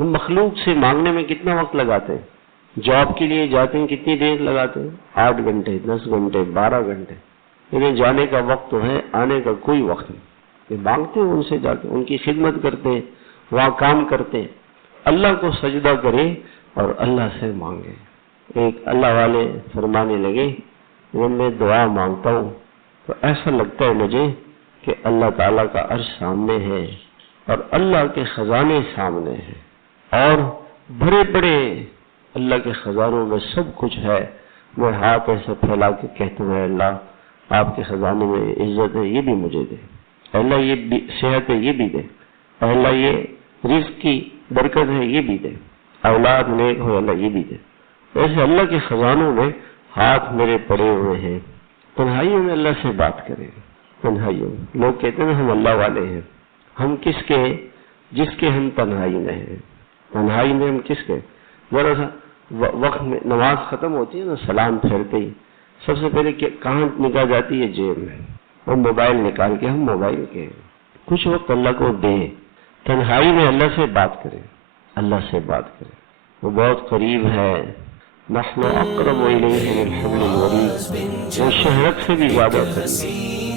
ہم مخلوق سے مانگنے میں کتنا وقت لگاتے ہیں؟ جاب کے لیے جاتے ہیں کتنی دیر لگاتے ہیں؟ 8 گھنٹے 10 گھنٹے 12 گھنٹے. انہیں جانے کا وقت تو ہے، آنے کا کوئی وقت نہیں. یہ مانگتے ہیں ان سے جا کے، ان کی خدمت کرتے ہیں، وہاں کام کرتے ہیں. اللہ کو سجدہ کرے اور اللہ سے مانگے. ایک اللہ والے فرمانے لگے جب میں دعا مانگتا ہوں تو ایسا لگتا ہے مجھے کہ اللہ تعالیٰ کا عرش سامنے ہے اور اللہ کے خزانے سامنے ہیں، اور بڑے بڑے اللہ کے خزانوں میں سب کچھ ہے. میں ہاتھ ایسے پھیلا کے کہتا ہوں، اللہ آپ کے خزانے میں عزت ہے، یہ بھی مجھے دے. اللہ یہ صحت ہے، یہ بھی دے. اللہ یہ رزق کی برکت ہے، یہ بھی دے. اولاد نیک ہو، اللہ یہ بھی دے. ایسے اللہ کے خزانوں میں ہاتھ میرے پڑے ہوئے ہیں. تنہائیوں میں اللہ سے بات کریں. تنہائیوں میں لوگ کہتے ہیں ہم اللہ والے ہیں. ہم کس کے؟ جس کے ہم تنہائی میں ہیں. تنہائی میں ہم کس کے؟ ذرا سا وقت میں نماز ختم ہوتی ہے نا، سلام پھیرتے ہی سب سے پہلے کہاں نکال جاتی ہے؟ جیب میں. اور موبائل نکال کے ہم موبائل کے کچھ وقت اللہ کو دیں. تنہائی میں اللہ سے بات کریں. اللہ سے بات کریں، وہ بہت قریب ہے. نحن اقرب الیہ من حبل الورید، وہ شہرت سے بھی زیادہ قریب.